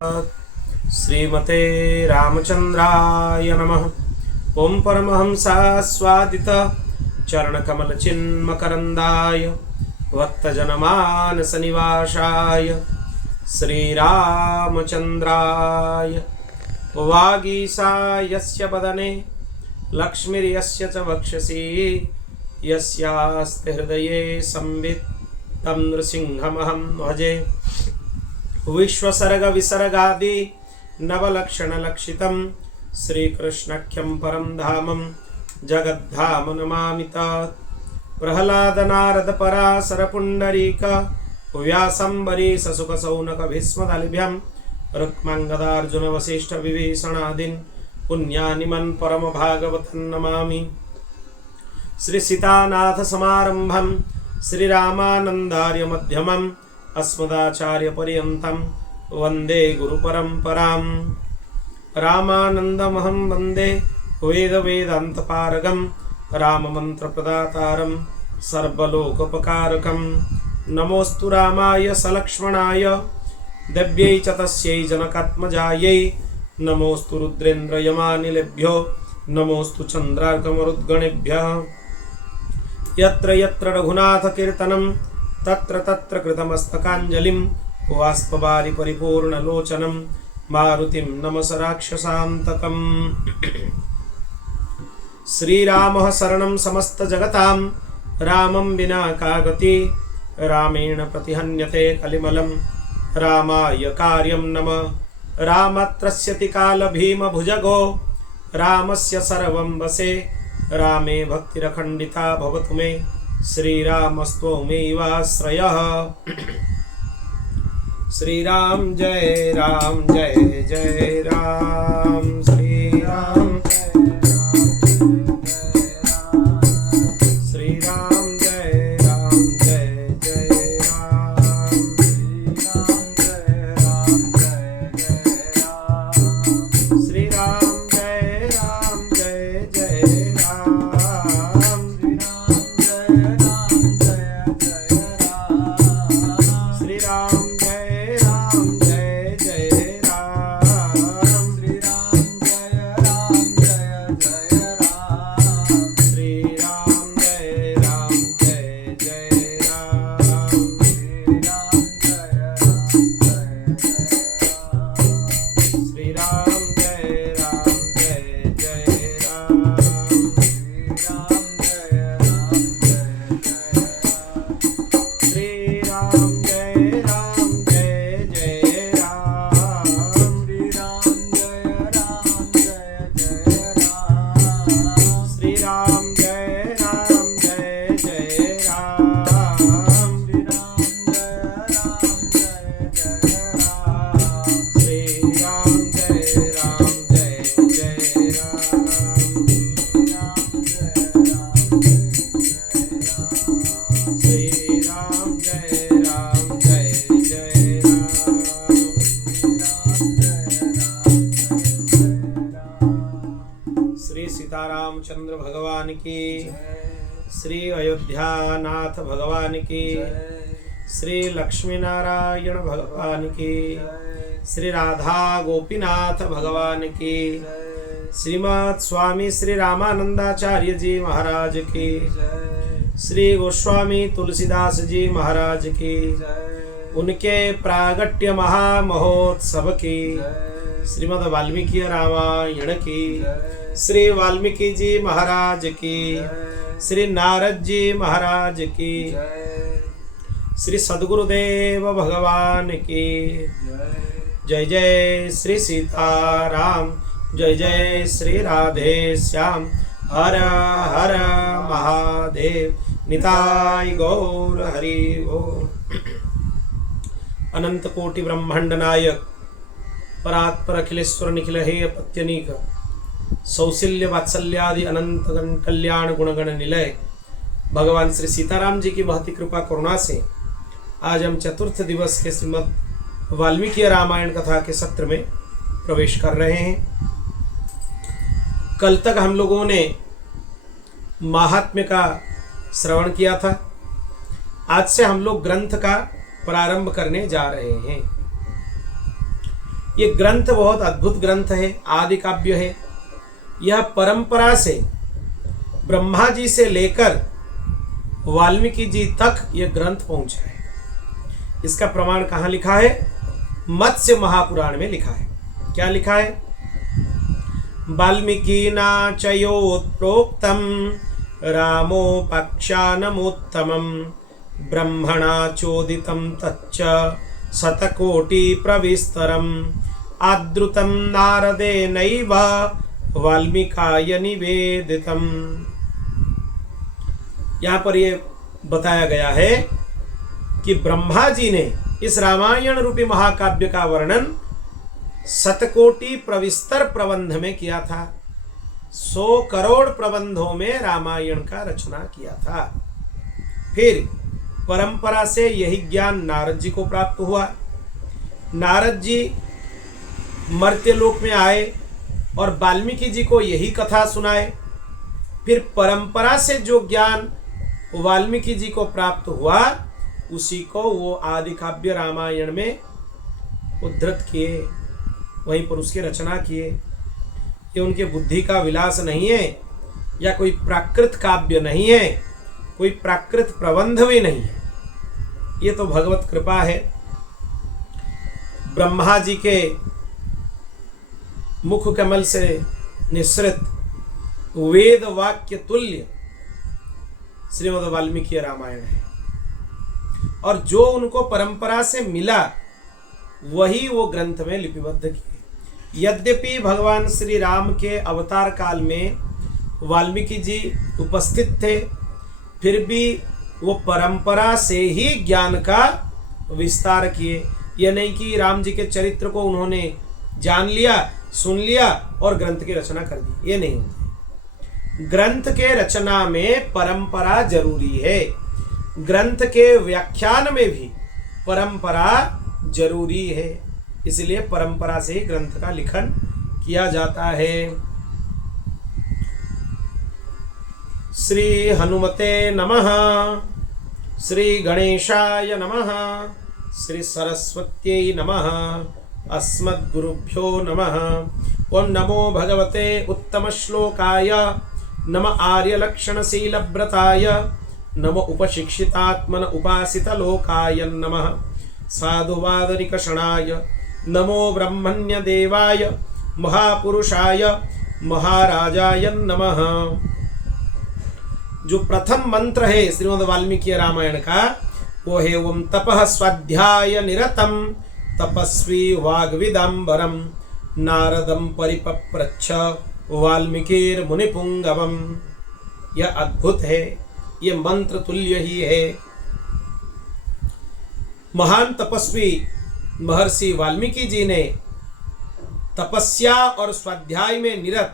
श्रीमते रामचंद्राय नमः। ओं परमहंसास्वादित चरणकमलचिन्मकरन्दाय भक्तजनमानसनिवासाय श्रीरामचन्द्राय वागीशायस्य वदने लक्ष्मीर्यस्य च वक्षसि यस्यास्ति हृदये संवित् तं नृसिंहमहं भजे। विश्वसर्ग विसर्गादि नवलक्षणलक्षितं श्रीकृष्णाख्यं परं धामं जगद्धाम नमामि तत्। प्रह्लाद पराशर पुण्डरीक व्यासंबरीश शुक शौनक भीष्मदलिभ्यं रुक्माङ्गदार्जुन वसिष्ठ विभीषणादीन् पुण्यानिमन् परम भागवतं नमामि। श्री सीतानाथ समारंभं श्रीरामानन्दार्य मध्यमम् अस्मदाचार्य पर्यन्तं वन्दे गुरुपरम्परां। रामानन्दमहं वन्दे वेदवेदान्तपारगं राममन्त्रप्रदातारं सर्वलोकोपकारकं। नमोऽस्तु रामाय सलक्ष्मणाय देव्यै च तस्यै जनकात्मजायै। नमोऽस्तु रुद्रेन्द्रयमानिलेभ्यो नमोऽस्तु चन्द्रार्कमरुद्गणेभ्यः। यत्र यत्र रघुनाथकीर्तनं तत्र तत्र कृतमस्तकाञ्जलिं वाष्पवारि परिपूर्णलोचनं मारुतिं नमस राक्षसान्तकम्। श्रीरामः शरणं समस्तजगतां रामं विना का गति। रामेण प्रतिहन्यते कलिमलं रामाय कार्यं नमः। रामत्रस्यति कालभीमभुजगो रामस्य सर्वं वशे। रामे भक्तिरखण्डिता भवतु मे श्रीरामस्त्वमेवाश्रयः। श्रीराम जय जय राम। श्रीराम श्रीराम जय राम श्रीराम जय राम सीतारामचंद्र भगवान की, श्री अयोध्यानाथ भगवान की, श्री लक्ष्मी नारायण भगवान की, श्री राधा गोपीनाथ भगवान की, श्रीमद् स्वामी श्री रामानंदाचार्य जी महाराज की, श्री गोस्वामी तुलसीदास जी महाराज की, उनके प्रागट्य महामहोत्सव की, श्रीमद् वाल्मीकि रामायण की, श्री वाल्मीकि जी महाराज की, श्री नारद जी महाराज की, श्री सद्गुरुदेव भगवान की। जय जय श्री सीताराम, जय जय श्री राधे श्याम। हर हर महादेव, निताय गौर हरि बोल। अनंत कोटि ब्रह्मांड नायक परात्पर अखिलेश्वर निखिल हे पत्यनीक सौशील्य वात्सल्यादि अनंत कल्याण गुणगण निलय भगवान श्री सीताराम जी की महती कृपा करुणा से आज हम चतुर्थ दिवस के श्रीमद् वाल्मीकि रामायण कथा के सत्र में प्रवेश कर रहे हैं। कल तक हम लोगों ने महात्म्य का श्रवण किया था। आज से हम लोग ग्रंथ का प्रारंभ करने जा रहे हैं। ये ग्रंथ बहुत अद्भुत ग्रंथ है, आदि काव्य है। यह परंपरा से ब्रह्मा जी से लेकर वाल्मीकि जी तक यह ग्रंथ पहुंचा है। इसका प्रमाण कहाँ लिखा है? मत्स्य महापुराण में लिखा है। क्या लिखा है? वाल्मीकिना चयोत्प्रोक्तम रामोपख्यानमुत्तमं ब्रह्मणा चोदितं तच्च शतकोटि प्रविस्तरम् आदृतं नारदेनैव वाल्मीकाय निवेदितम्। यहाँ पर ये बताया गया है कि ब्रह्मा जी ने इस रामायण रूपी महाकाव्य का वर्णन शतकोटि प्रविस्तर प्रबंध में किया था। 100 करोड़ प्रबंधों में रामायण का रचना किया था। फिर परंपरा से यही ज्ञान नारद जी को प्राप्त हुआ। नारद जी मर्त्यलोक में आए और वाल्मीकि जी को यही कथा सुनाए। फिर परंपरा से जो ज्ञान वाल्मीकि जी को प्राप्त हुआ, उसी को वो आदि काव्य रामायण में उद्धृत किए, वहीं पर उसकी रचना किए। ये उनके बुद्धि का विलास नहीं है, या कोई प्राकृत काव्य नहीं है, कोई प्राकृत प्रबंध भी नहीं है। ये तो भगवत कृपा है। ब्रह्मा जी के मुख कमल से निसृत वेद वाक्य तुल्य श्रीमद् वाल्मीकि रामायण है, और जो उनको परंपरा से मिला वही वो ग्रंथ में लिपिबद्ध किए। यद्यपि भगवान श्री राम के अवतार काल में वाल्मीकि जी उपस्थित थे, फिर भी वो परंपरा से ही ज्ञान का विस्तार किए। यह नहीं कि राम जी के चरित्र को उन्होंने जान लिया, सुन लिया और ग्रंथ की रचना कर दी, ये नहीं होता। ग्रंथ के रचना में परंपरा जरूरी है। ग्रंथ के व्याख्यान में भी परंपरा जरूरी है। इसलिए परंपरा से ही ग्रंथ का लिखन किया जाता है। श्री हनुमते नमः, श्री गणेशाय नमः, श्री सरस्वत्यै नमः, अस्मद्गुरुभ्यो नमः। ओम नमो भगवते उत्तम श्लोकाय, नम आर्यलक्षणशीलव्रताय, नम उपशिक्षितात्मन उपासित लोकाय नमः, साधुवादरिकषणाय, नमो ब्रह्मण्य देवाय, महापुरुषाय, महाराजाय नमः। जो प्रथम मंत्र है श्रीमद् वाल्मीकि रामायण का, वो है ओम तपः स्वाध्याय निरतम तपस्वी वाग्विदाम्बरम नारदम परिपप्रच्छ वाल्मीकिर मुनिपुंगवम। यह अद्भुत है, यह मंत्र तुल्य ही है। महान तपस्वी महर्षि वाल्मीकि जी ने तपस्या और स्वाध्याय में निरत,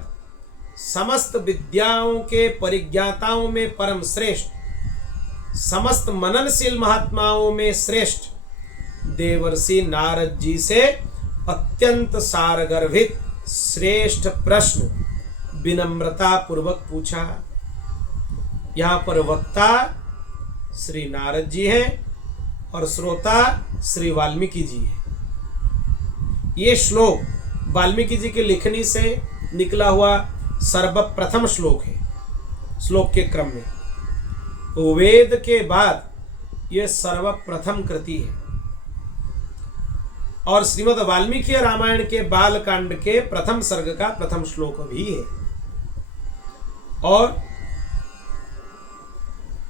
समस्त विद्याओं के परिज्ञाताओं में परम श्रेष्ठ, समस्त मननशील महात्माओं में श्रेष्ठ देवर्षि नारद जी से अत्यंत सारगर्भित श्रेष्ठ प्रश्न विनम्रता पूर्वक पूछा। यहाँ पर वक्ता श्री नारद जी हैं और श्रोता श्री वाल्मीकि जी हैं। ये श्लोक वाल्मीकि जी की लिखनी से निकला हुआ सर्वप्रथम श्लोक है। श्लोक के क्रम में वेद के बाद यह सर्वप्रथम कृति है, और श्रीमद् वाल्मीकि रामायण के बालकांड के प्रथम सर्ग का प्रथम श्लोक भी है। और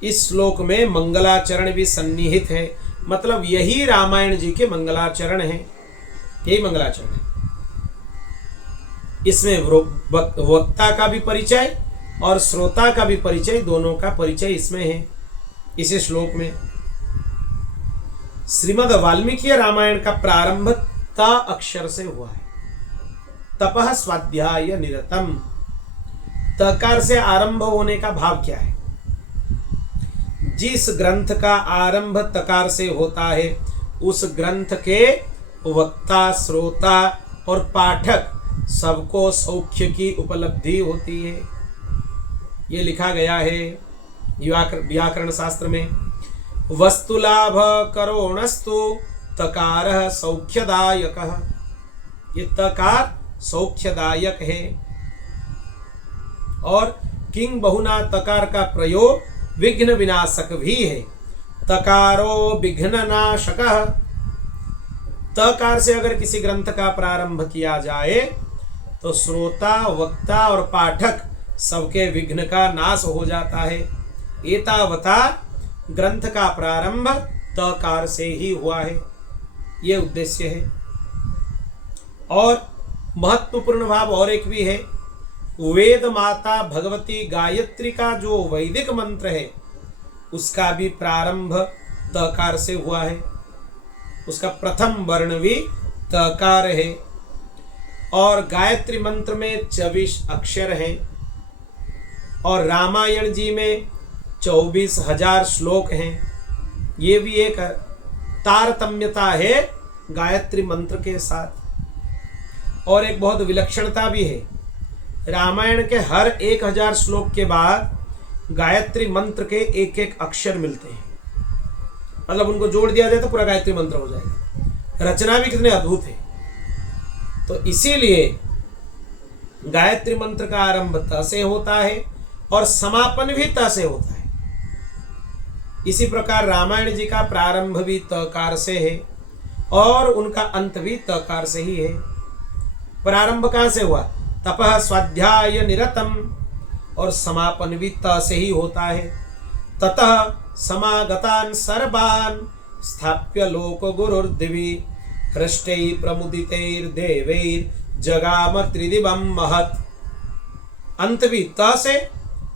इस श्लोक में मंगलाचरण भी सन्निहित है, मतलब यही रामायण जी के मंगलाचरण हैं, यही मंगलाचरण है। इसमें वक्ता का भी परिचय और श्रोता का भी परिचय, दोनों का परिचय इसमें है। इसी श्लोक में श्रीमद् वाल्मीकि रामायण का प्रारंभ त अक्षर से हुआ है। तपः स्वाध्याय निरतम, तकार से आरंभ होने का भाव क्या है? जिस ग्रंथ का आरंभ तकार से होता है, उस ग्रंथ के वक्ता, श्रोता और पाठक सबको सौख्य की उपलब्धि होती है। ये लिखा गया है व्याकरण शास्त्र में, वस्तुलाभ करोणस्तु तकारः सौख्यदायकः। ये तकार सौख्यदायक है। और किंग बहुना तकार का प्रयोग विघ्न विनाशक भी है। तकारो विघ्न नाशकः। तकार से अगर किसी ग्रंथ का प्रारंभ किया जाए तो श्रोता, वक्ता और पाठक सबके विघ्न का नाश हो जाता है। एतावता ग्रंथ का प्रारंभ तकार से ही हुआ है, ये उद्देश्य है। और महत्वपूर्ण भाव और एक भी है। वेद माता भगवती गायत्री का जो वैदिक मंत्र है उसका भी प्रारंभ तकार से हुआ है। उसका प्रथम वर्ण भी तकार है। और गायत्री मंत्र में 24 अक्षर हैं और रामायण जी में 24,000 श्लोक हैं। ये भी एक तारतम्यता है गायत्री मंत्र के साथ। और एक बहुत विलक्षणता भी है। रामायण के हर 1000 श्लोक के बाद गायत्री मंत्र के एक एक अक्षर मिलते हैं। मतलब उनको जोड़ दिया जाए तो पूरा गायत्री मंत्र हो जाएगा। रचना भी कितने अद्भुत है। तो इसीलिए गायत्री मंत्र का आरंभ त से होता है और समापन भी त से होता है। इसी प्रकार रामायण जी का प्रारंभ भी तकार से है और उनका अंत भी तकार से ही है। प्रारंभ कहां से हुआ? तपः स्वाध्याय निरतम। और समापन भी त से ही होता है। ततः समागतान सर्वान स्थाप्य लोक गुरुर्दिवि हृष्टै प्रमुदितैर देवैर जगाम त्रिदिवम महत्। अंत भी त से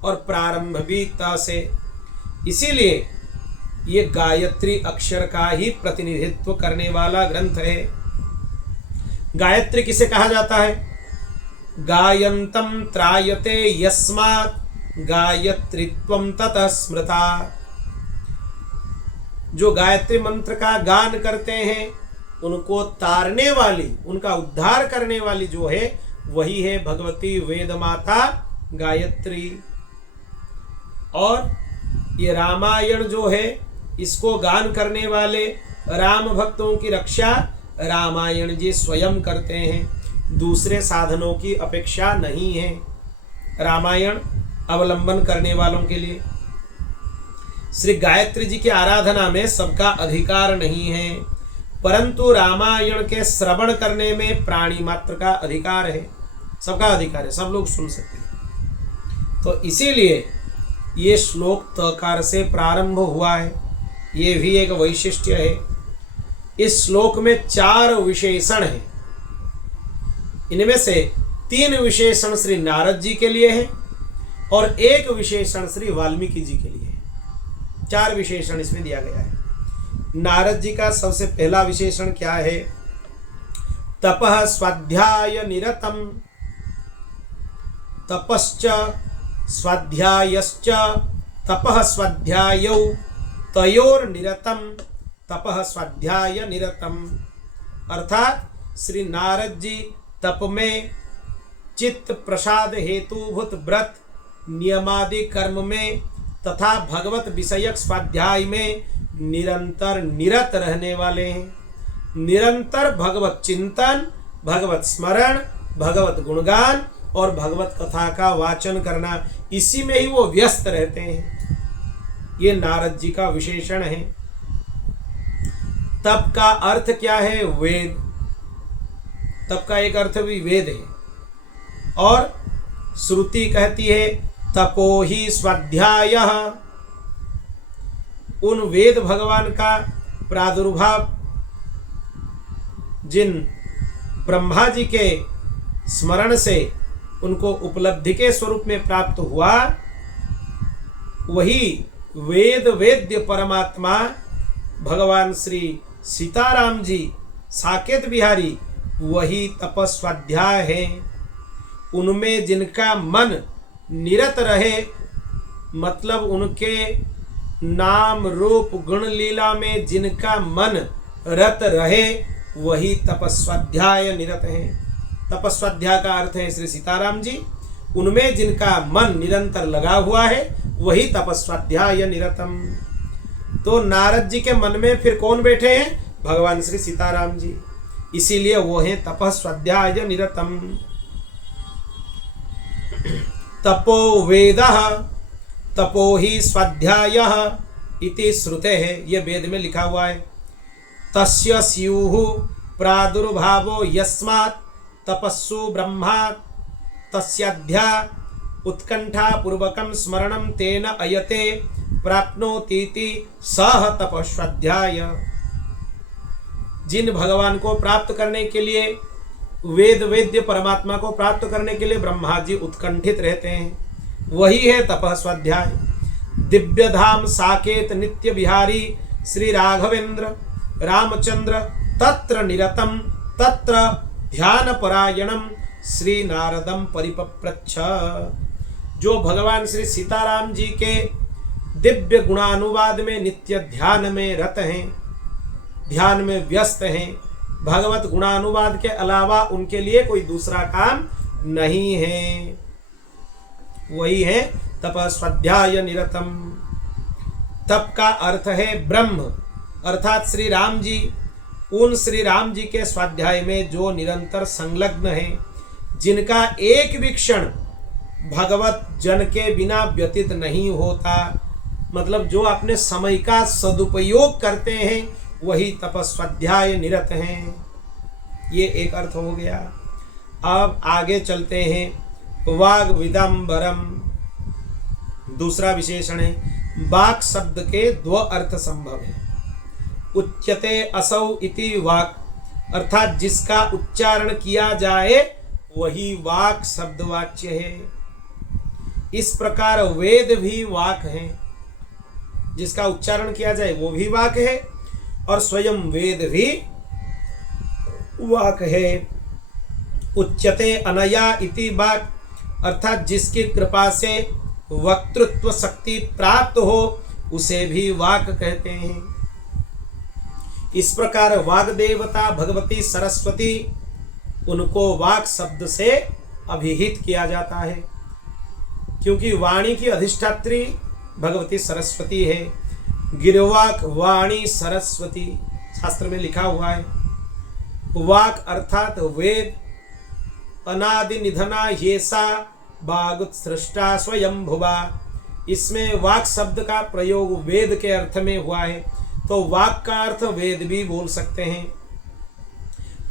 और प्रारंभ भी त से। इसीलिए ये गायत्री अक्षर का ही प्रतिनिधित्व करने वाला ग्रंथ है। गायत्री किसे कहा जाता है? गायन्तम त्रायते यस्मात् गायत्रीत्वं ततः स्मृता। जो गायत्री मंत्र का गान करते हैं उनको तारने वाली, उनका उद्धार करने वाली जो है वही है भगवती वेद माता गायत्री। और ये रामायण जो है इसको गान करने वाले राम भक्तों की रक्षा रामायण जी स्वयं करते हैं। दूसरे साधनों की अपेक्षा नहीं है रामायण अवलंबन करने वालों के लिए। श्री गायत्री जी की आराधना में सबका अधिकार नहीं है, परंतु रामायण के श्रवण करने में प्राणी मात्र का अधिकार है। सबका अधिकार है, सब लोग सुन सकते हैं। तो इसीलिए ये श्लोक तकार से प्रारंभ हुआ है। ये भी एक वैशिष्ट्य है। इस श्लोक में 4 विशेषण हैं। इनमें से 3 विशेषण श्री नारद जी के लिए है और 1 विशेषण श्री वाल्मीकि जी के लिए है। 4 विशेषण इसमें दिया गया है। नारद जी का सबसे पहला विशेषण क्या है? तपः स्वाध्याय निरतम। तपश्च स्वाध्यायश्च तपः स्वाध्यायौ तयोर निरतम तपः स्वाध्याय निरतम। अर्थात श्री नारद जी तप में, चित्त प्रसाद हेतुभूत व्रत नियमादि कर्म में तथा भगवत विषयक स्वाध्याय में निरंतर निरत रहने वाले हैं। निरंतर भगवत चिंतन, भगवत स्मरण, भगवत गुणगान और भगवत कथा का वाचन करना, इसी में ही वो व्यस्त रहते हैं। ये नारद जी का विशेषण है। तप का अर्थ क्या है? वेद। तप का एक अर्थ भी वेद है। और श्रुति कहती है तपो ही स्वाध्यायः। उन वेद भगवान का प्रादुर्भाव जिन ब्रह्मा जी के स्मरण से उनको उपलब्धि के स्वरूप में प्राप्त हुआ, वही वेद वेद्य परमात्मा भगवान श्री सीताराम जी साकेत बिहारी वही तपस्वाध्याय है। उनमें जिनका मन निरत रहे, मतलब उनके नाम रूप गुण लीला में जिनका मन रत रहे, वही तपस्वाध्याय निरत है। तपस्वाध्याय का अर्थ है श्री सीताराम जी। उनमें जिनका मन निरंतर लगा हुआ है वही तपस्वाध्याय निरतम। तो नारद जी के मन में फिर कौन बैठे हैं? भगवान श्री सीताराम जी। इसीलिए वो है तपः स्वाध्याय निरतम। तपो वेदः तपो ही स्वाध्यायः इति श्रुते है, ये वेद में लिखा हुआ है। तस्य स्युः प्रादुर्भावो यस्मात् तपस्सु ब्रह्मात् तस्याध्या उत्कंठा पूर्वकं स्मरणं तेन अयते प्राप्नोतीति सह तपस्वाध्याय। जिन भगवान को प्राप्त करने के लिए, वेद वेद्य परमात्मा को प्राप्त करने के लिए ब्रह्मा जी उत्कंठित रहते हैं, वही है तपः स्वाध्याय। दिव्य धाम साकेत नित्य बिहारी श्री राघवेंद्र रामचंद्र तत्र निरतम तत्र ध्यान परायणम श्री नारदम परिपप्रच्छ। जो भगवान श्री सीताराम जी के दिव्य गुणानुवाद में नित्य ध्यान में रत हैं, ध्यान में व्यस्त हैं, भगवत गुणानुवाद के अलावा उनके लिए कोई दूसरा काम नहीं है, वही है तपः स्वाध्याय निरतम। तप का अर्थ है ब्रह्म, अर्थात श्री राम जी। उन श्री राम जी के स्वाध्याय में जो निरंतर संलग्न हैं, जिनका एक भी क्षण भगवत जन के बिना व्यतीत नहीं होता, मतलब जो अपने समय का सदुपयोग करते हैं, वही तपस्वाध्याय निरत हैं। ये एक अर्थ हो गया। अब आगे चलते हैं। वाग विदम्बरम दूसरा विशेषण है। वाक शब्द के दो अर्थ संभव है। उच्यते असौ इति वाक, अर्थात जिसका उच्चारण किया जाए वही वाक शब्दवाच्य है। इस प्रकार वेद भी वाक है, जिसका उच्चारण किया जाए वो भी वाक है, और स्वयं वेद भी वाक है। उच्यते अनया इति वाक, अर्थात जिसकी कृपा से वक्तृत्व शक्ति प्राप्त हो उसे भी वाक कहते हैं। इस प्रकार वाग देवता भगवती सरस्वती, उनको वाक शब्द से अभिहित किया जाता है, क्योंकि वाणी की अधिष्ठात्री भगवती सरस्वती है। गिरवाक वाणी सरस्वती शास्त्र में लिखा हुआ है। वाक अर्थात वेद, अनादि निधना येसा वागुत्सृष्टा स्वयंभुवा। इसमें वाक शब्द का प्रयोग वेद के अर्थ में हुआ है, तो वाक का अर्थ वेद भी बोल सकते हैं।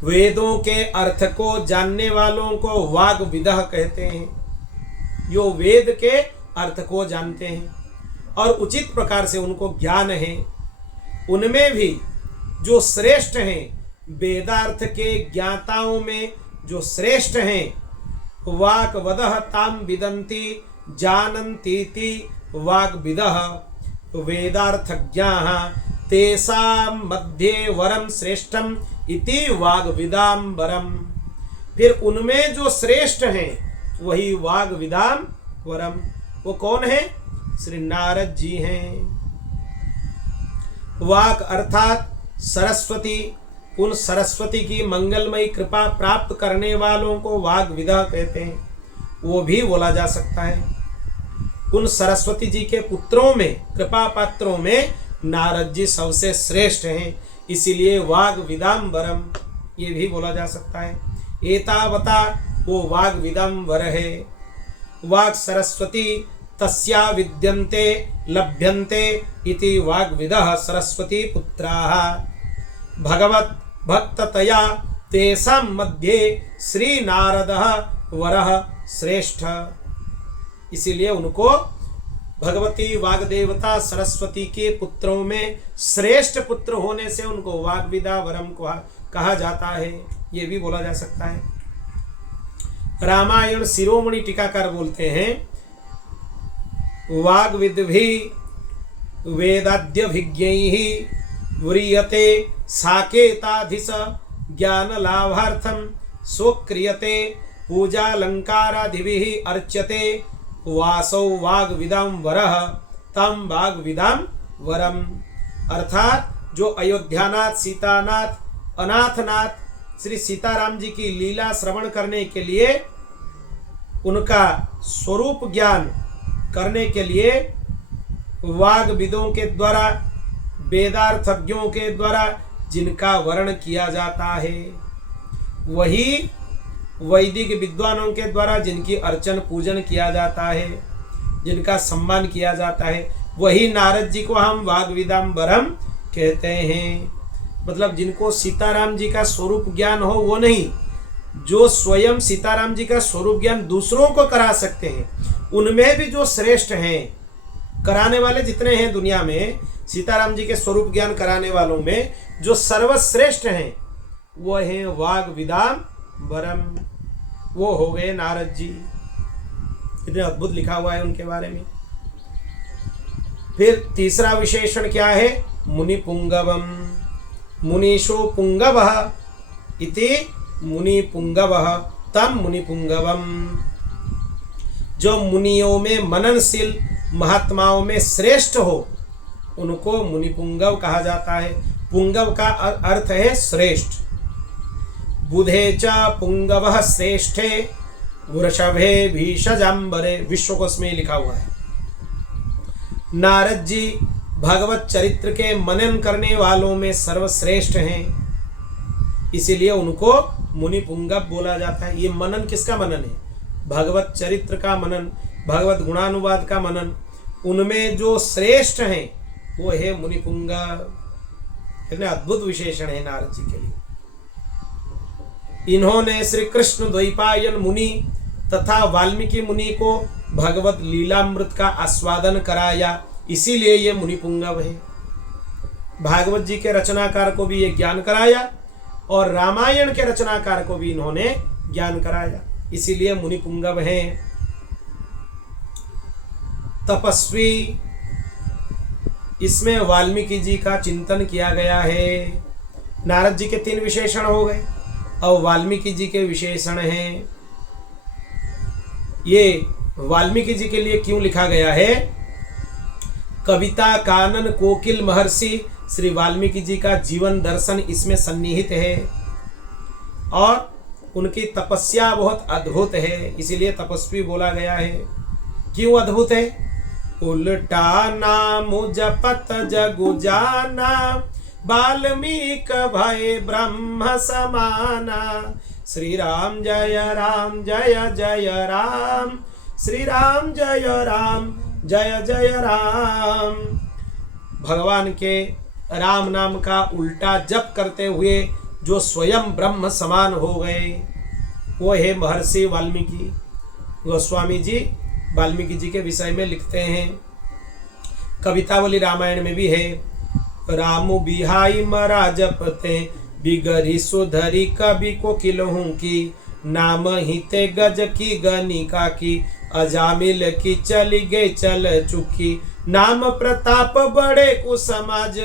वेदों के अर्थ को जानने वालों को वाग्विदः कहते हैं, जो वेद के अर्थ को जानते हैं और उचित प्रकार से उनको ज्ञान है। उनमें भी जो श्रेष्ठ हैं, वेदार्थ के ज्ञाताओं में जो श्रेष्ठ हैं, वाक्वदः ताम विदन्ति जानन्तीति वाग्विदः वेदार्थज्ञाः तेषां मध्ये वरम श्रेष्ठम इति वाग्विदाम वरम। फिर उनमें जो श्रेष्ठ हैं वही वाग्विदाम वरम। वो कौन है? श्री नारद जी हैं। वाक अर्थात सरस्वती, उन सरस्वती की मंगलमयी कृपा प्राप्त करने वालों को वाग्विदा कहते हैं, वो भी बोला जा सकता है। उन सरस्वती जी के पुत्रों में, कृपा पात्रों में नारद जी सबसे श्रेष्ठ हैं, इसीलिए वाग्विदाम्बरम ये भी बोला जा सकता है। एतावता वो वाग्विदाम्बर है। वाग सरस्वती तस्या विद्यन्ते लभ्यन्ते इति वाग्विदः सरस्वती पुत्राः भगवत भक्ततया तेषां मध्ये श्री नारदः वरः श्रेष्ठ। इसीलिए उनको भगवती वाग्देवता सरस्वती के पुत्रों में श्रेष्ठ पुत्र होने से उनको वाग्विदा वरम को कहा जाता है, ये भी बोला जा सकता है। रामायण शिरोमणि टीकाकार बोलते हैं, वाग्विद्भि वेदाद्यभिज्ञैः व्रियते साकेताधिश ज्ञान लाभार्थम स्वक्रियते पूजालंकारादिभिः अर्च्यते वासौ वाग्विदाम वरः तम वाग्विदाम वरम। अर्थात जो अयोध्यानाथ, सीतानाथ, अनाथनाथ श्री सीताराम जी की लीला श्रवण करने के लिए, उनका स्वरूप ज्ञान करने के लिए वाग्विदों के द्वारा, वेदार्थज्ञों के द्वारा जिनका वर्ण किया जाता है, वही वैदिक विद्वानों के द्वारा जिनकी अर्चन पूजन किया जाता है, जिनका सम्मान किया जाता है, वही नारद जी को हम वाग्विदाम्बरम कहते हैं। मतलब जिनको सीताराम जी का स्वरूप ज्ञान हो वो नहीं, जो स्वयं सीताराम जी का स्वरूप ज्ञान दूसरों को करा सकते हैं, उनमें भी जो श्रेष्ठ हैं, कराने वाले जितने हैं दुनिया में, सीताराम जी के स्वरूप ज्ञान कराने वालों में जो सर्वश्रेष्ठ हैं वो है वाग्विदाम्बरम, वो हो गए नारद जी। इतने अद्भुत लिखा हुआ है उनके बारे में। फिर तीसरा विशेषण क्या है? मुनि पुंगवम। मुनीषो पुंगवः इति मुनि पुंगवः तम मुनि पुंगवम। जो मुनियों में मननशील महात्माओं में श्रेष्ठ हो उनको मुनि पुंगव कहा जाता है। पुंगव का अर्थ है श्रेष्ठ। बुधे च पुंगवः श्रेष्ठे वृषभे भीषजाम्बरे, विश्वकोश में लिखा हुआ है। नारद जी भगवत चरित्र के मनन करने वालों में सर्वश्रेष्ठ हैं, इसीलिए उनको मुनि पुंगव बोला जाता है। ये मनन किसका मनन है? भगवत चरित्र का मनन, भगवत गुणानुवाद का मनन। उनमें जो श्रेष्ठ हैं वो है मुनि पुंगव। इतने अद्भुत विशेषण है नारद जी के लिए। इन्होंने श्री कृष्ण द्वैपायन मुनि तथा वाल्मीकि मुनि को भगवत लीलामृत का आस्वादन कराया, इसीलिए ये मुनि पुंगव है। भागवत जी के रचनाकार को भी ये ज्ञान कराया और रामायण के रचनाकार को भी इन्होंने ज्ञान कराया, इसीलिए मुनि पुंगव हैं। तपस्वी, इसमें वाल्मीकि जी का चिंतन किया गया है। नारद जी के 3 विशेषण हो गए और वाल्मीकि जी के विशेषण हैं। ये वाल्मीकि जी के लिए क्यों लिखा गया है? कविता कानन कोकिल महर्षि श्री वाल्मीकि जी का जीवन दर्शन इसमें सन्निहित है और उनकी तपस्या बहुत अद्भुत है, इसीलिए तपस्वी बोला गया है। क्यों अद्भुत है? उल्टा नाम जपत जगु जाना, वाल्मीक भय ब्रह्म समाना। श्री राम जय राम जय जय राम, श्री राम जय राम जय जय राम। भगवान के राम नाम का उल्टा जप करते हुए जो स्वयं ब्रह्म समान हो गए वो है महर्षि वाल्मीकि। गोस्वामी जी वाल्मीकि जी के विषय में लिखते हैं, कवितावली रामायण में भी है। रामु बिहाई मरा जपते, बिगरी सुधरी कवि को किलहूं की। नाम हिते गज की गनिका की, अजामिल की चली गई चल चुकी। नाम प्रताप बड़े को समाज,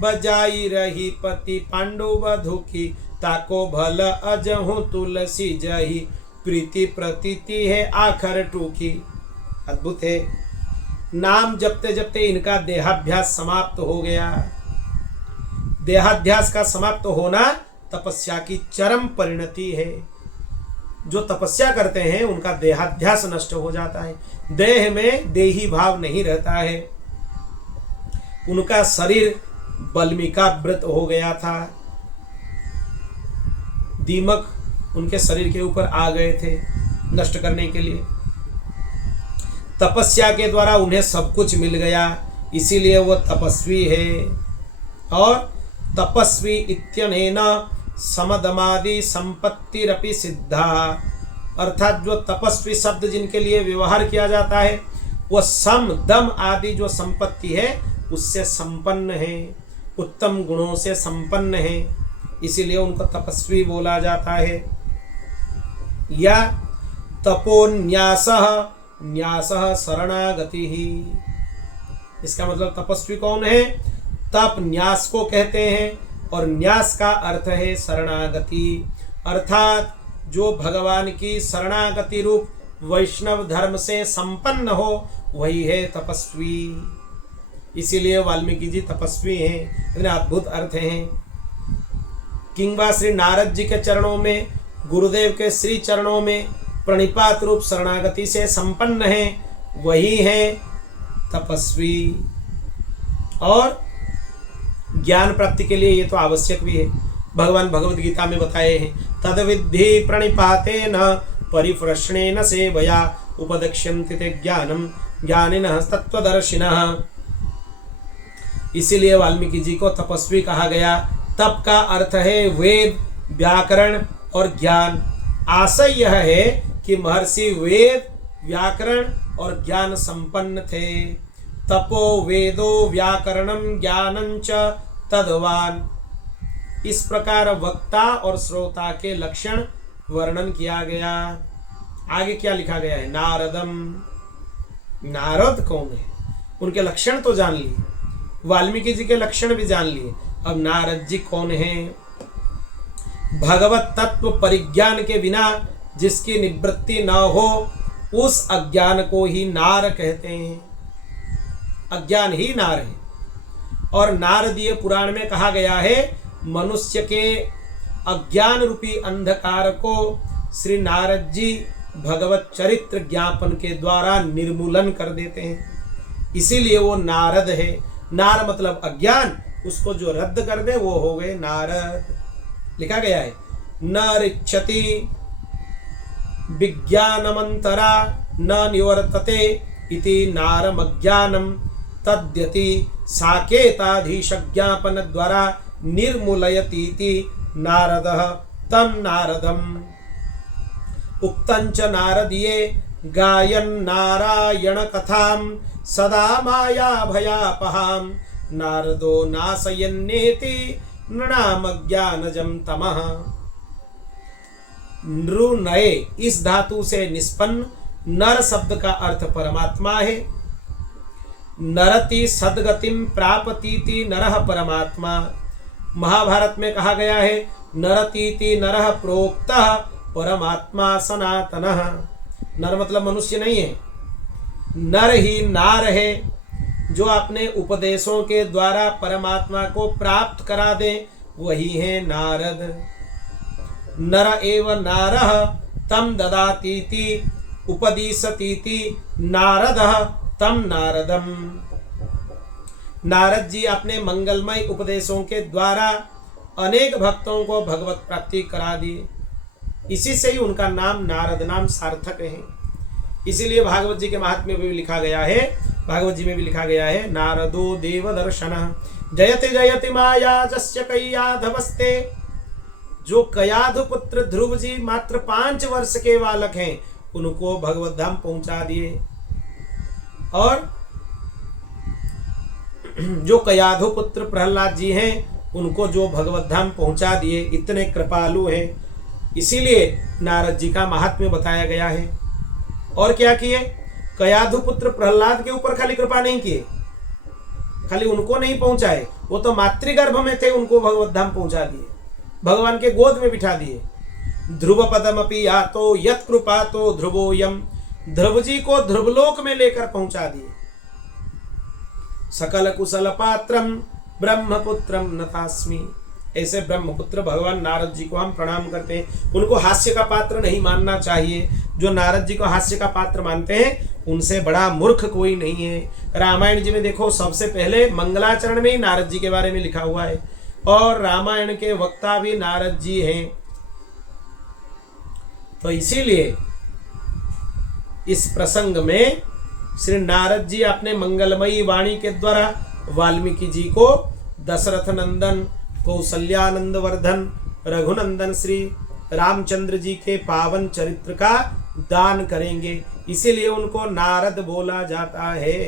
बजाई रही पति पांडु वधु की। ताको भल अजहू तुलसी जही, प्रीति प्रतीति है आखर टूकी। अद्भुत है। नाम जपते जपते इनका देहाभ्यास समाप्त हो गया। देहाध्यास का समाप्त होना तपस्या की चरम परिणति है। जो तपस्या करते हैं उनका देहाध्यास नष्ट हो जाता है, देह में देही भाव नहीं रहता है। उनका शरीर बल्मिकावृत हो गया था, दीमक उनके शरीर के ऊपर आ गए थे नष्ट करने के लिए। तपस्या के द्वारा उन्हें सब कुछ मिल गया, इसीलिए वो तपस्वी है। और तपस्वी इत्यनेन समदमादि संपत्तिरपि सिद्धा, अर्थात जो तपस्वी शब्द जिनके लिए व्यवहार किया जाता है वो सम दम आदि जो संपत्ति है उससे संपन्न है, उत्तम गुणों से संपन्न है, इसीलिए उनको तपस्वी बोला जाता है। या तपोन्यासः, न्यासः शरणागति ही। इसका मतलब तपस्वी कौन है? तप न्यास को कहते हैं और न्यास का अर्थ है शरणागति, अर्थात जो भगवान की शरणागति रूप वैष्णव धर्म से संपन्न हो वही है तपस्वी। इसीलिए वाल्मीकि जी तपस्वी हैं। इतने अद्भुत अर्थ हैं। किंबा श्री नारद जी के चरणों में, गुरुदेव के श्री चरणों में प्रणिपात रूप शरणागति से संपन्न है, वही है तपस्वी। और ज्ञान प्राप्ति के लिए ये तो आवश्यक भी है। भगवान भगवद गीता में बताए हैं, तद्विद्धि प्रणिपातेन परिप्रश्नेन सेवया उपदक्ष्यन्ते ते ज्ञानम ज्ञानिनः तत्त्वदर्शिनः। इसीलिए वाल्मीकि जी को तपस्वी कहा गया। तप का अर्थ है वेद, व्याकरण और ज्ञान। आशय यह है कि महर्षि वेद, व्याकरण और ज्ञान संपन्न थे। तपो वेदो व्याकरणम ज्ञानं च तद्वान। इस प्रकार वक्ता और श्रोता के लक्षण वर्णन किया गया। आगे क्या लिखा गया है? नारदम। नारद कौन है? उनके लक्षण तो जान लिए, वाल्मीकि जी के लक्षण भी जान लिए। अब नारद जी कौन हैं? भगवत तत्व परिज्ञान के बिना जिसकी निवृत्ति न हो उस अज्ञान को ही नार कहते हैं। अज्ञान ही नार है। और नारदीय पुराण में कहा गया है मनुष्य के अज्ञान रूपी अंधकार को श्री नारद जी भगवत चरित्र ज्ञापन के द्वारा निर्मूलन कर देते हैं। इसीलिए वो नारद है। नार मतलब अज्ञान, उसको जो रद्द कर दे वो हो गए नारद। लिखा गया है न रिच्छति विज्ञानमंतरा न निवर्तते इति नारमज्ञानम तद्यति साकेताधीश ज्ञापन द्वारा निर्मूलयतीति नारदः तम नारदम। उक्तंच नारदीये गायन नारायण कथाम सदा माया भयापहाम नारदो नाशयन्नेति नृणामज्ञानजं तमः। नृनये इस धातु से निष्पन्न नर शब्द का अर्थ परमात्मा है। नरति सद्गतिम प्रापतीति नरः परमात्मा। महाभारत में कहा गया है नरतीति नरः प्रोक्तः परमात्मा सनातनः। नर मतलब मनुष्य नहीं है, नर ही नार है जो अपने उपदेशों के द्वारा परमात्मा को प्राप्त करा दे, वही है नारद। नर एव नारः तम ददातीति उपदिशतीति नारदः तम नारदम। नारद जी अपने मंगलमय उपदेशों के द्वारा अनेक भक्तों को भगवत प्राप्ति करा दिए। इसी से ही उनका नाम नारद नाम सार्थक है। इसीलिए भागवत जी के महात्म्य में भी लिखा गया है, भागवत जी में भी लिखा गया है नारदो देव दर्शन जयति जयति माया जस्य कयाधवस्ते। जो कयाधु पुत्र ध्रुव जी मात्र 5 वर्ष के बालक हैं, उनको भगवत धाम पहुंचा दिए। और जो कयाधु पुत्र प्रहलाद जी हैं, उनको जो भगवत धाम पहुंचा दिए। इतने कृपालु हैं, इसीलिए नारद जी का महात्म्य बताया गया है। और क्या किए? कयाधु पुत्र प्रहलाद के ऊपर खाली कृपा नहीं किए, खाली उनको नहीं पहुंचाए, वो तो मातृगर्भ में थे, उनको भगवत धाम पहुंचा दिए, भगवान के गोद में बिठा दिए। ध्रुव पदमपि यातो यत कृपा तो ध्रुवोयम। ध्रुव जी को ध्रुवलोक में लेकर पहुंचा दिए। सकल कुशल पात्रम ब्रह्मपुत्रम नतास्मि। ऐसे ब्रह्मपुत्र भगवान नारद जी को हम प्रणाम करते हैं। उनको हास्य का पात्र नहीं मानना चाहिए। जो नारद जी को हास्य का पात्र मानते हैं उनसे बड़ा मूर्ख कोई नहीं है। रामायण जी में देखो, सबसे पहले मंगलाचरण में ही नारद जी के बारे में लिखा हुआ है, और रामायण के वक्ता भी नारद जी हैं। तो इसीलिए इस प्रसंग में श्री नारद जी अपने मंगलमयी वाणी के द्वारा वाल्मीकि जी को दशरथ नंदन, कौशल्यानंद वर्धन, रघुनंदन श्री रामचंद्र जी के पावन चरित्र का दान करेंगे। इसीलिए उनको नारद बोला जाता है,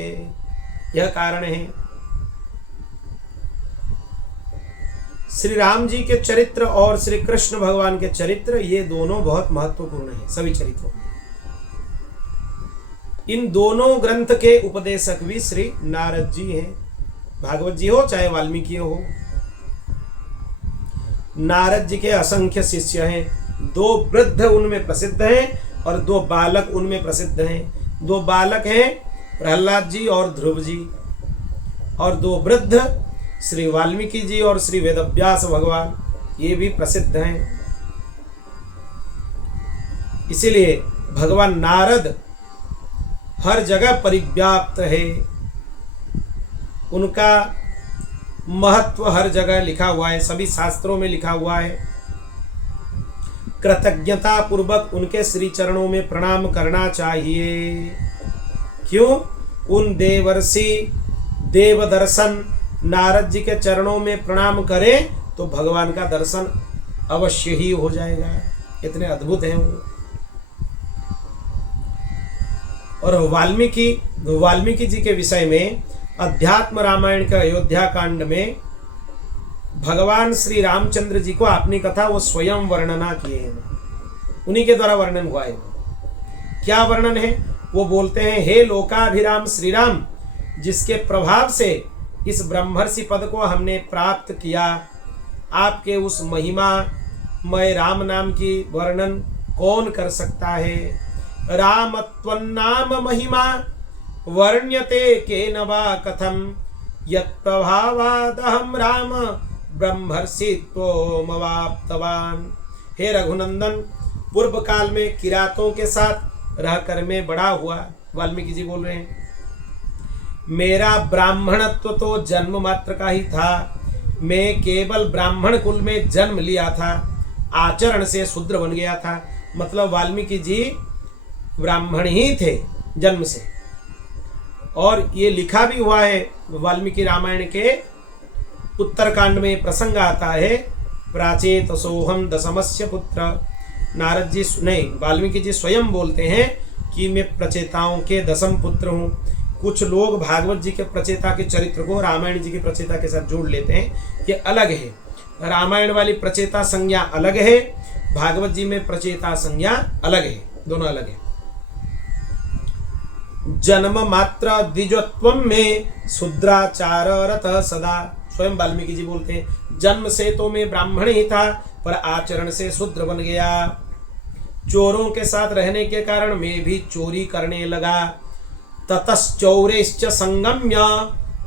यह कारण है। श्री राम जी के चरित्र और श्री कृष्ण भगवान के चरित्र, ये दोनों बहुत महत्वपूर्ण हैं सभी चरित्रों में। इन दोनों ग्रंथ के उपदेशक भी श्री नारद जी हैं। भागवत जी हो चाहे वाल्मीकि हो, नारद जी के असंख्य शिष्य हैं। 2 वृद्ध उनमें प्रसिद्ध हैं और 2 बालक उनमें प्रसिद्ध हैं। 2 बालक हैं प्रहलाद जी और ध्रुव जी, और 2 वृद्ध श्री वाल्मीकि जी और श्री वेदव्यास भगवान, ये भी प्रसिद्ध हैं। इसीलिए भगवान नारद हर जगह परिव्याप्त है। उनका महत्व हर जगह लिखा हुआ है, सभी शास्त्रों में लिखा हुआ है। कृतज्ञता पूर्वक उनके श्री चरणों में प्रणाम करना चाहिए। क्यों? उन देवर्षि देव दर्शन नारद जी के चरणों में प्रणाम करें तो भगवान का दर्शन अवश्य ही हो जाएगा। इतने अद्भुत हैं वो। और वाल्मीकि जी के विषय में अध्यात्म रामायण के अयोध्या कांड में भगवान श्री रामचंद्र जी को अपनी कथा वो स्वयं वर्णना किए हैं, उन्हीं के द्वारा वर्णन हुआ है। क्या वर्णन है? वो बोलते हैं, हे लोकाभिराम श्री राम, जिसके प्रभाव से इस ब्रह्मर्षि पद को हमने प्राप्त किया, आपके उस महिमा मय राम नाम की वर्णन कौन कर सकता है। रामत्वन्नाम महिमा वर्ण्यते केन वा कथम, यत्प्रभावादहं राम ब्रह्मर्षित्वमवाप्तवान। हे रघुनंदन, पूर्व काल में किरातों के साथ रहकर मैं बड़ा हुआ। वाल्मीकि जी बोल रहे हैं, मेरा ब्राह्मणत्व तो जन्म मात्र का ही था। मैं केवल ब्राह्मण कुल में जन्म लिया था, आचरण से शूद्र बन गया था। मतलब वाल्मीकि जी ब्राह्मण ही थे जन्म से। और ये लिखा भी हुआ है वाल्मीकि रामायण के उत्तरकांड में प्रसंग आता है, प्राचेत सोहम दशमस्य पुत्र। नारद जी नहीं, वाल्मीकि जी स्वयं बोलते हैं कि मैं प्रचेताओं के दशम पुत्र हूँ। कुछ लोग भागवत जी के प्रचेता के चरित्र को रामायण जी के प्रचेता के साथ जोड़ लेते हैं, कि अलग है। रामायण वाली प्रचेता संज्ञा अलग है, भागवत जी में प्रचेता संज्ञा अलग है, दोनों अलग है। जन्म मात्र द्विजत्व में शूद्राचार रत सदा। स्वयं वाल्मीकि जी बोलते हैं, जन्म से तो मैं ब्राह्मण ही था, पर आचरण से शूद्र बन गया। चोरों के साथ रहने के कारण मैं भी चोरी करने लगा। ततश्चौरेश्च संगम्य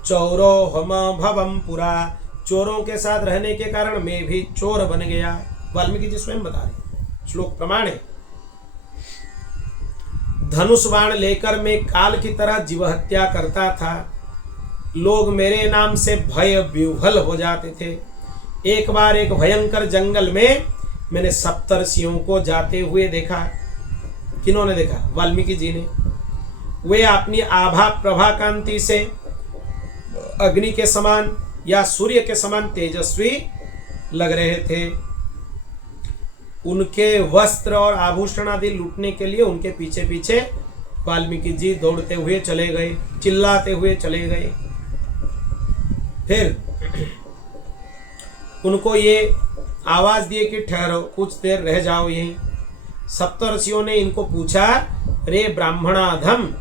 चौरोहम भवम पुरा। चोरों के साथ रहने के कारण मैं भी चोर बन गया। वाल्मीकि जी स्वयं बता रहे, श्लोक प्रमाण है। धनुष बाण लेकर मैं काल की तरह जीव हत्या करता था। लोग मेरे नाम से भय विह्वल हो जाते थे। एक बार एक भयंकर जंगल में मैंने सप्तर्षियों को जाते हुए देखा। किन्होंने देखा? वाल्मीकि जी ने। वे अपनी आभा प्रभा कांति से अग्नि के समान या सूर्य के समान तेजस्वी लग रहे थे। उनके वस्त्र और आभूषण आदि लूटने के लिए उनके पीछे पीछे वाल्मीकि जी दौड़ते हुए चले गए, चिल्लाते हुए चले गए। फिर उनको ये आवाज दिए कि ठहरो, कुछ देर रह जाओ यहीं। सप्तर्षियों ने इनको पूछा, रे ब्राह्मणाधम,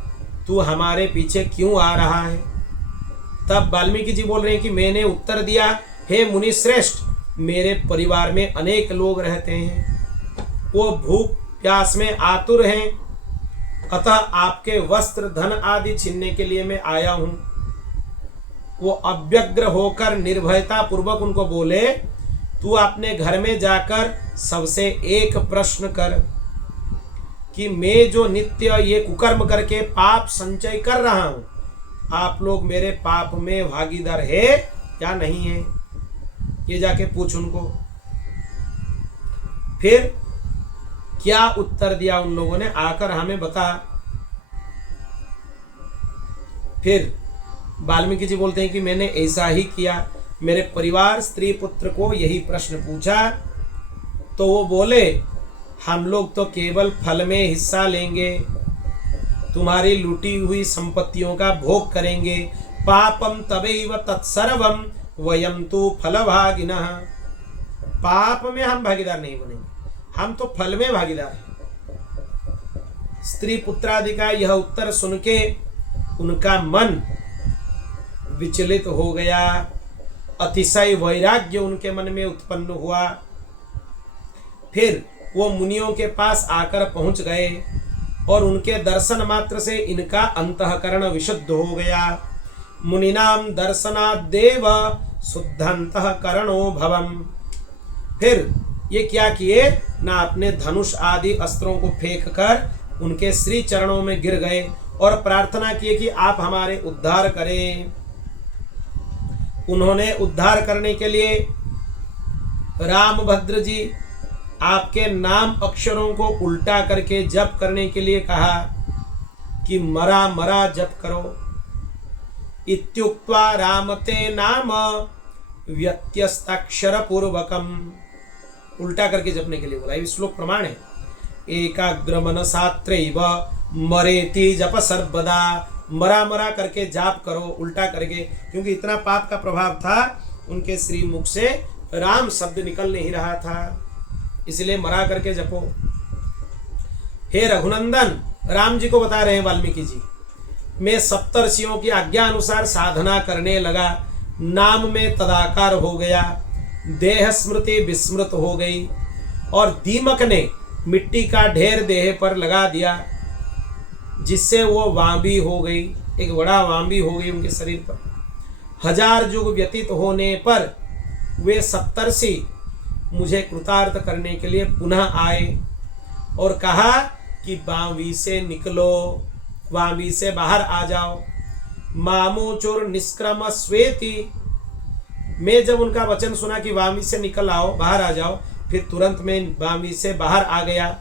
तू हमारे पीछे क्यों आ रहा है? तब वाल्मीकि जी बोल रहे हैं कि मैंने उत्तर दिया, हे मुनि श्रेष्ठ, मेरे परिवार में अनेक लोग रहते हैं, वो भूख प्यास में आतुर हैं, अतः आपके वस्त्र धन आदि छीनने के लिए मैं आया हूं। वो अव्यग्र होकर निर्भयता पूर्वक उनको बोले, तू अपने घर में जाकर सबसे एक प्रश्न कर कि मैं जो नित्य ये कुकर्म करके पाप संचय कर रहा हूं, आप लोग मेरे पाप में भागीदार है या नहीं है? ये जाके पूछ उनको। फिर क्या उत्तर दिया उन लोगों ने, आकर हमें बता। फिर वाल्मीकि जी बोलते हैं कि मैंने ऐसा ही किया, मेरे परिवार स्त्री पुत्र को यही प्रश्न पूछा, तो वो बोले, हम लोग तो केवल फल में हिस्सा लेंगे, तुम्हारी लूटी हुई संपत्तियों का भोग करेंगे। पापम तवैव तत्सर्वम वयम तो फलभागिनः। पाप में हम भागीदार नहीं बनेंगे, हम तो फल में भागीदार हैं। स्त्री पुत्रादि का यह उत्तर सुन के उनका मन विचलित हो गया, अतिशय वैराग्य उनके मन में उत्पन्न हुआ। फिर वो मुनियों के पास आकर पहुंच गए और उनके दर्शन मात्र से इनका अंतःकरण विशुद्ध हो गया। मुनिनाम दर्शनादेव शुद्धंतःकरणो भवम। फिर ये क्या किए ना, अपने धनुष आदि अस्त्रों को फेंक कर उनके श्री चरणों में गिर गए और प्रार्थना किए कि आप हमारे उद्धार करें। उन्होंने उद्धार करने के लिए रामभद्र जी आपके नाम अक्षरों को उल्टा करके जप करने के लिए कहा कि मरा मरा जप करो। इत्युक्त्वा रामते नाम व्यत्यस्ताक्षर पूर्वकम, उल्टा करके जपने के लिए बोला। ये श्लोक प्रमाण है। एकाग्र मनसात्रैव मरेति जप सर्वदा, मरा मरा करके जाप करो उल्टा करके, क्योंकि इतना पाप का प्रभाव था उनके श्री मुख से राम शब्द निकल नहीं रहा था, इसलिए मरा करके जपो। हे रघुनंदन, राम जी को बता रहे हैं वाल्मीकि जी, मैं सप्तर्षियों की आज्ञा अनुसार साधना करने लगा, नाम में तदाकार हो गया, देह स्मृति विस्मृत हो गई, और दीमक ने मिट्टी का ढेर देह पर लगा दिया, जिससे वो वांबी हो गई, एक बड़ा वांबी हो गई उनके शरीर पर। 1000 युग व्यतीत होने पर वे सप्तर्षि मुझे कृतार्थ करने के लिए पुनः आए और कहा कि वांबी से निकलो, वांबी से बाहर आ जाओ। मामूचुर निष्क्रम स्वेति, मैं जब उनका वचन सुना कि वामी से निकल आओ, बाहर आ जाओ, फिर तुरंत मैं वामी से बाहर आ गया।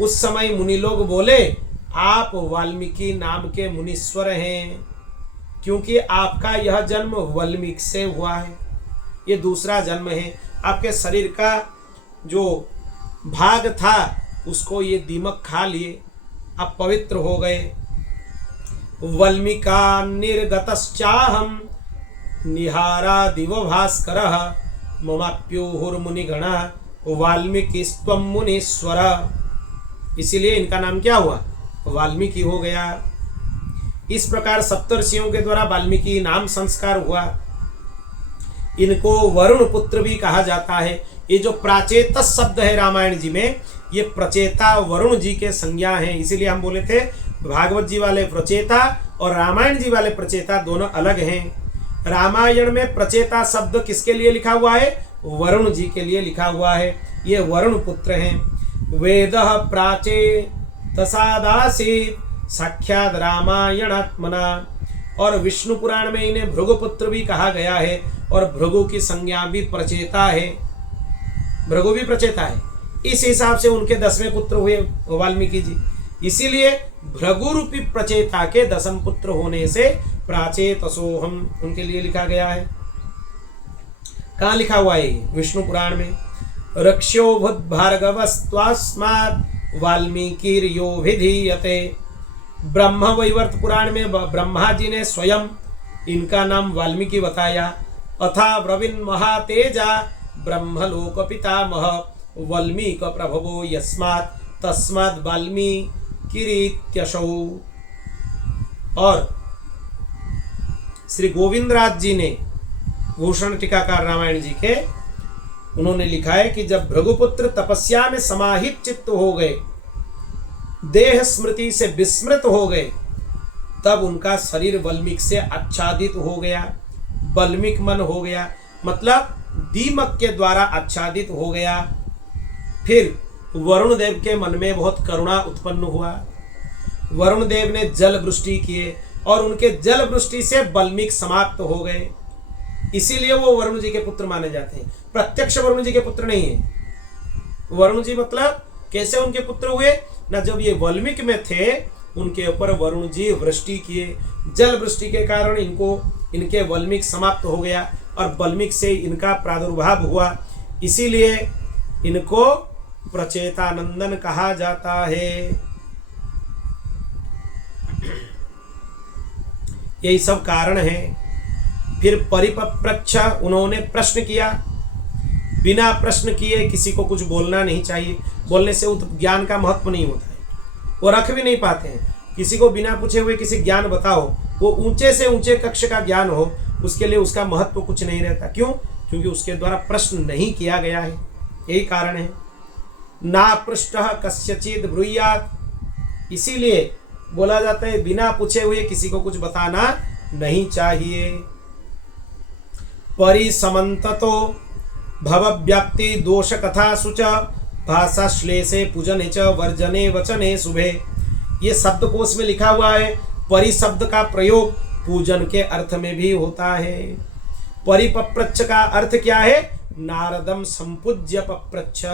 उस समय मुनि लोग बोले, आप वाल्मीकि नाम के मुनीश्वर हैं, क्योंकि आपका यह जन्म वाल्मीकि से हुआ है, ये दूसरा जन्म है। आपके शरीर का जो भाग था उसको ये दीमक खा लिए, आप पवित्र हो गए। वल्मीका निर्गतश्चाहम निहारा दिव भास्कर ममाप्युहुर्मुनिगण वाल्मीकि स्वम मुनीश्वर, इसीलिए इनका नाम क्या हुआ, वाल्मीकि हो गया। इस प्रकार सप्तर्षियों के द्वारा वाल्मीकि नाम संस्कार हुआ। इनको वरुण पुत्र भी कहा जाता है। ये जो प्राचेत शब्द है रामायण जी में, ये प्रचेता वरुण जी के संज्ञा हैं, इसीलिए हम बोले थे भागवत जी वाले प्रचेता और रामायण जी वाले प्रचेता दोनों अलग हैं। रामायण में प्रचेता शब्द किसके लिए लिखा हुआ है, वरुण जी के लिए लिखा हुआ है, ये वरुण पुत्र हैं। वेद प्राचेतसादासीत् साक्षात् रामायणात्मना, और विष्णु पुराण में इन्हें भृगुपुत्र भी कहा गया है, और भृगु की संज्ञा भी प्रचेता है, भृगु भी प्रचेता है। इस हिसाब से उनके 10वें पुत्र हुए वाल्मीकि जी, इसीलिए भृगु रूपी प्रचेता के 10म पुत्र होने से प्राचेतसोहम उनके लिए लिखा गया है। कहाँ लिखा हुआ है, विष्णु पुराण में। रक्ष्यो भूत भार्गवस्त्वास्मात् वाल्मीकिर्यो विधीयते, ब्रह्म वैवर्त पुराण में ब्रह्मा जी ने स्वयं इनका नाम वाल्मीकि बताया। अथा ब्रवीन महातेजा ब्रह्मलोक पितामह वाल्मीक प्रभवो यस्मात् तस्मात् वाल्मीकिरीत्यशौ। और श्री गोविंदराज जी ने भूषण टीकाकार रामायण जी के, उन्होंने लिखा है कि जब भृगुपुत्र तपस्या में समाहित चित्त हो गए, देह स्मृति से विस्मृत हो गए, तब उनका शरीर वाल्मीकि से आच्छादित हो गया, वाल्मीकि मन हो गया, मतलब दीमक के द्वारा आच्छादित हो गया। फिर वरुण देव के मन में बहुत करुणा उत्पन्न हुआ। वरुण देव ने जल वृष्टि किए और उनके जल वृष्टि से वाल्मीकि समाप्त हो गए, इसीलिए वो वरुण जी के पुत्र माने जाते हैं। प्रत्यक्ष वरुण जी के पुत्र नहीं है। वरुण जी मतलब कैसे उनके पुत्र हुए ना, जब ये वाल्मीकि में थे उनके ऊपर वरुण जी वृष्टि किए, जल वृष्टि के कारण इनके वाल्मीकि समाप्त हो गया और वाल्मीकि से इनका प्रादुर्भाव हुआ, इसीलिए इनको प्रचेतानंदन कहा जाता है। यही सब कारण है। फिर परिपप्रच्छ, उन्होंने प्रश्न किया। बिना प्रश्न किए किसी को कुछ बोलना नहीं चाहिए, बोलने से ज्ञान का महत्व नहीं होता है, वो रख भी नहीं पाते हैं। किसी को बिना पूछे हुए किसी ज्ञान बताओ, वो ऊंचे से ऊंचे कक्ष का ज्ञान हो, उसके लिए उसका महत्व कुछ नहीं रहता। क्यों? क्योंकि उसके द्वारा प्रश्न नहीं किया गया है, यही कारण है। ना पृष्ठः कस्यचित् ब्रूयात्, इसीलिए बोला जाता है बिना पूछे हुए किसी को कुछ बताना नहीं चाहिए। परिसमन्ततो भवव्याप्ति दोष कथा सुच भाषा श्लेषे पूजने च वर्जने वचने शुभे, ये शब्दकोश में लिखा हुआ है। परि शब्द का प्रयोग पूजन के अर्थ में भी होता है। परिपप्रच्छ का अर्थ क्या है? नारदम संपूज्य पप्रच्छ,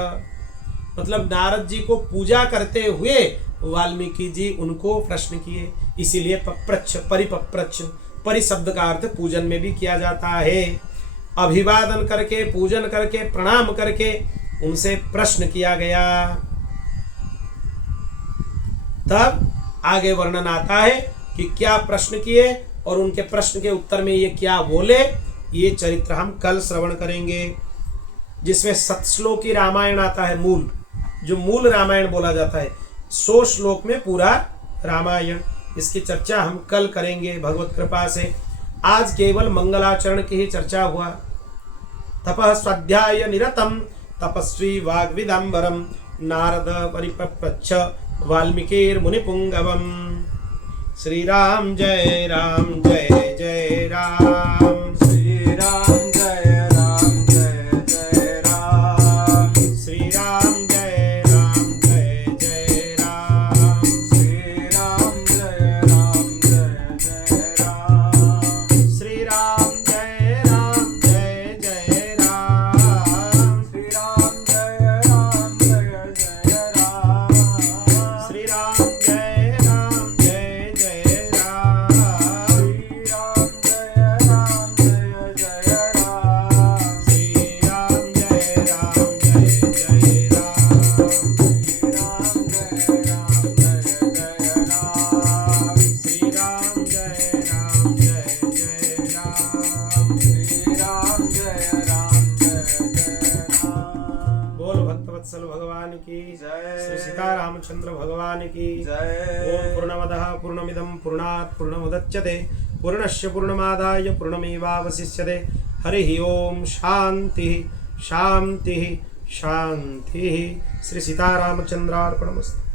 मतलब नारद जी को पूजा करते हुए वाल्मीकि जी उनको प्रश्न किए, इसीलिए पप्रच्छ परिपप्रच्छ परि शब्द का अर्थ पूजन में भी किया जाता है। अभिवादन करके, पूजन करके, प्रणाम करके उनसे प्रश्न किया गया। तब आगे वर्णन आता है कि क्या प्रश्न किए और उनके प्रश्न के उत्तर में ये क्या बोले। ये चरित्र हम कल श्रवण करेंगे, जिसमें सतश्लोकी रामायण आता है, जो मूल रामायण बोला जाता है। 100 श्लोक में पूरा रामायण, इसकी चर्चा हम कल करेंगे भगवत कृपा से। आज केवल मंगलाचरण की ही चर्चा हुआ। तपः स्वाध्याय निरतम तपस्वी वाग्विदाम्बरम नारद परिपप्रच्छ वाल्मीकिर्मुनिपुंगवम। श्री राम जय राम जय जय राम। श्री राम जय राम जय जय राम। श्री राम जय राम जय जय राम। श्री राम जय राम जय जय राम। श्री राम जय राम जय जय राम। श्री राम जय राम जय जय राम। श्री राम जय राम जय जय राम। श्री राम जय राम जय जय राम। श्री राम जय राम जय जय राम। श्री राम जय राम जय जय राम। श्री राम जय राम जय जय राम। श्री राम जय राम जय जय राम। बोल भक्तवत्सल भगवान की जय। श्री सीतारामचंद्र भगवान की जय। ओम पूर्णमदः पूर्णमिदं पूर्णात् पूर्णमुदच्यते पूर्णस्य पूर्णमादाय पूर्णमेवावशिष्यते। हरि ओम शांति शांति शांति। श्री सीतारामचंद्रार्पणमस्तु।